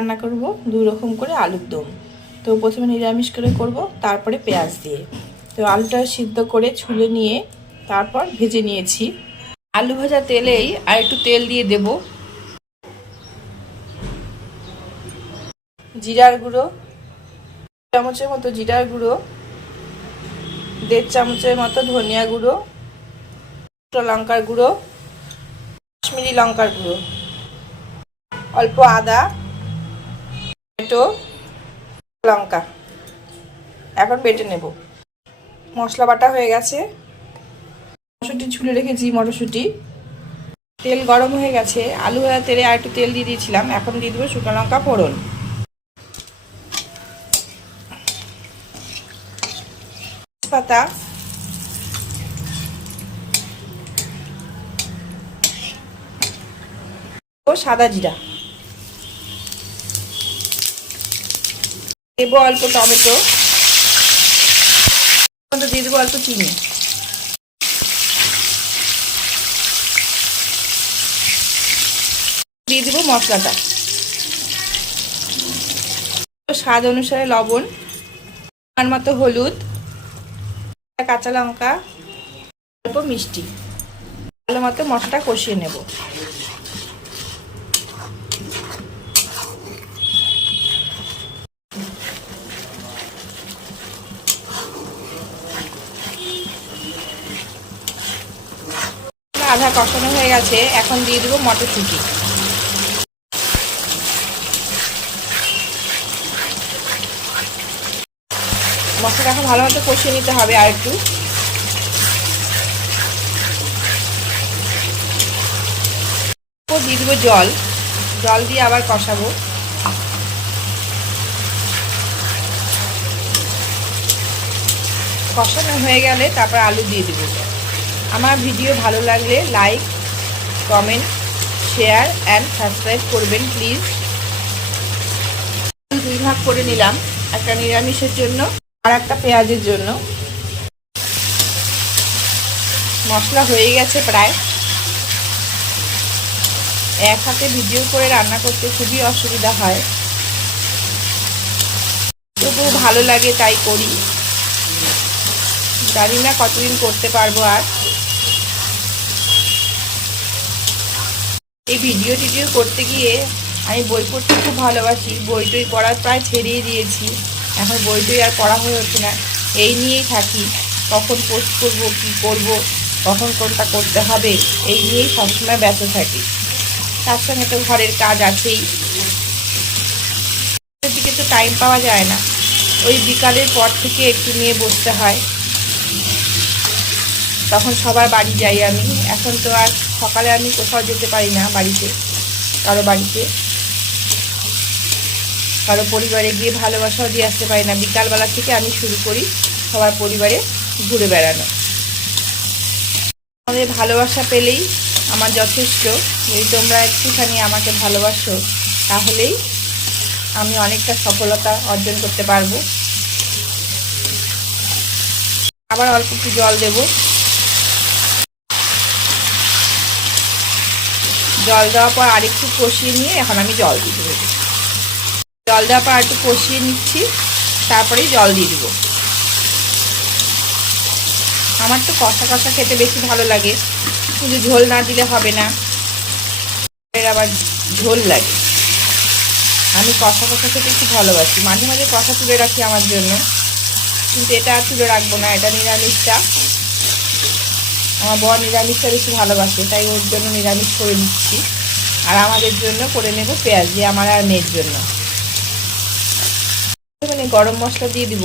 রান্না করব দুই রকম করে আলুর দম। তো প্রথমে নিরামিষ করে করব, তারপরে পেঁয়াজ দিয়ে। তো আলুটা সিদ্ধ করে ছুলে নিয়ে তারপর ভেজে নিয়েছি। আলু ভাজা তেলেই আর একটু তেল দিয়ে দেব। জিরার গুঁড়ো, চামচের মতো জিরার গুঁড়ো, 1.5 চামচের মতো ধনিয়া গুঁড়ো, লঙ্কার গুঁড়ো, কাশ্মীরি লঙ্কার গুঁড়ো, অল্প আদা, টমেটো, লঙ্কা। এখন বেটে নেব। মশলা বাটা হয়ে গেছে। মটরশুঁটি ছুলে রেখেছি মটরশুঁটি। তেল গরম হয়ে গেছে, আলু ভাজা তেলে আর একটু তেল দিয়ে দিয়েছিলাম। এখন দিয়ে দেবো শুকনো লঙ্কা ফোড়ন, তেজপাতা, ও সাদা জিরা। দেবো অল্প টমেটো, দিয়ে দেবো অল্প চিনি। দিয়ে দেবো মশলাটা, স্বাদ অনুসারে লবণ, আর মতো হলুদ, কাঁচা লঙ্কা, অল্প মিষ্টি। ভালো মতো মশলাটা কষিয়ে নেব। আধা কষানো হয়ে গেছে, এখন দিয়ে দেবো মটরশুঁটি। মশলাটা এখন ভালো মতো কষিয়ে নিতে হবে আর একটু। দিয়ে দেবো জল, জল দিয়ে আবার কষাবো। কষানো হয়ে গেলে তারপর আলু দিয়ে দেবো। আমার ভিডিও ভালো লাগলে like, comment, share and subscribe করবেন প্লিজ। দুই ভাগ করে নিলাম, একটা নিরামিষের জন্য আর একটা পেঁয়াজের জন্য। মশলা হয়ে গেছে প্রায়। এক হাতে ভিডিও করে রান্না করতে খুবই অসুবিধা হয়, তবুও ভালো লাগে তাই করি। জানি না কতদিন করতে পারবো আর। এই ভিডিও টিডিও করতে গিয়ে আমি বই পড়তে খুব ভালোবাসি। বই টই পড়া প্রায় ছেড়েই দিয়েছি, এখন বই টই আর পড়া হয়ে ওঠে না। এই নিয়েই থাকি, কখন পোস্ট করবো, কী করবো, কখন কোনটা করতে হবে, এই নিয়েই সবসময় ব্যস্ত থাকি। তার সঙ্গে তো ঘরের কাজ আছেই, দিকে তো টাইম পাওয়া যায় না। ওই বিকালের পর থেকে একটু নিয়ে বসতে হয়, তখন সবার বাড়ি যাই আমি। এখন তো আর সকালে আমি কোথাও যেতে পারি না, বাড়িতে কারো বাড়িতে, কারো পরিবারে গিয়ে ভালোবাসাও দিয়ে আসতে পারি না। বিকালবেলা থেকে আমি শুরু করি সবার পরিবারে ঘুরে বেড়ানো। আমাদের ভালোবাসা পেলেই আমার যথেষ্ট। যদি তোমরা একটুখানি আমাকে ভালোবাসো, তাহলেই আমি অনেকটা সফলতা অর্জন করতে পারবো। আবার অল্প একটু জল দেব। জল দেওয়ার পর আরেকটু কষিয়ে নিয়ে এখন আমি জল দিয়ে দেবো। জল দেওয়ার পর একটু কষিয়ে নিচ্ছি, তারপরেই জল দিয়ে দেবো। আমার তো কষা কষা খেতে বেশি ভালো লাগে, কিন্তু ঝোল না দিলে হবে না, এর আবার ঝোল লাগে। আমি কষা কষা খেতে খুব ভালোবাসি। মাঝে মাঝে কষা তুলে রাখি আমার জন্য, কিন্তু এটা আর তুলে রাখবো না। এটা নিরামিষটা, আমার বর নিরামিষটা বেশি ভালোবাসে, তাই ওর জন্য নিরামিষ করে নিচ্ছি। আর আমাদের জন্য করে নেব পেঁয়াজ দিয়ে, আমার আর মেয়ের জন্য। মানে গরম মশলা দিয়ে দিব।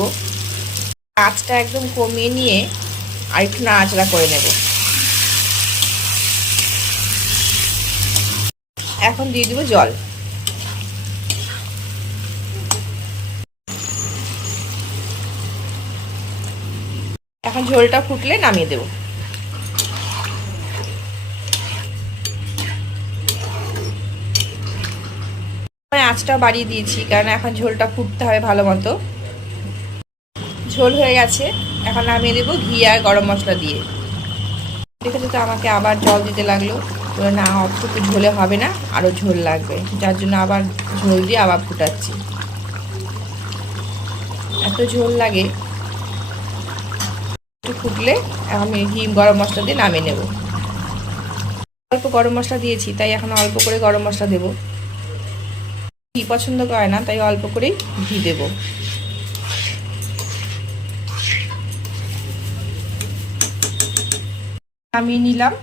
আঁচটা একদম কমিয়ে নিয়ে আর একটু নাড়াচাড়া করে নেব। এখন দিয়ে দিব জল। এখন ঝোলটা ফুটলে নামিয়ে দেব। আঁচটা বাড়িয়ে দিয়েছি, কারণ এখন ঝোলটা ফুটতে হবে ভালো মতো। ঝোল হয়ে গেছে, এখন নামিয়ে দেবো ঘি আর গরম মশলা দিয়ে। দেখেছো তো আমাকে আবার জল দিতে লাগলো। বলে না অতটুকু ঝোলে হবে না, আরও ঝোল লাগবে, যার জন্য আবার ঝোল দিয়ে আবার ফুটাচ্ছি। এত ঝোল লাগে, একটু ফুটলে আমি গরম মশলা দিয়ে নামিয়ে নেব। অল্প গরম মশলা দিয়েছি, তাই এখন অল্প করে গরম মশলা দেবো। ঘি পছন্দ করে না, তাই অল্প করেই ঘি দেব। নামিয়ে নিলাম।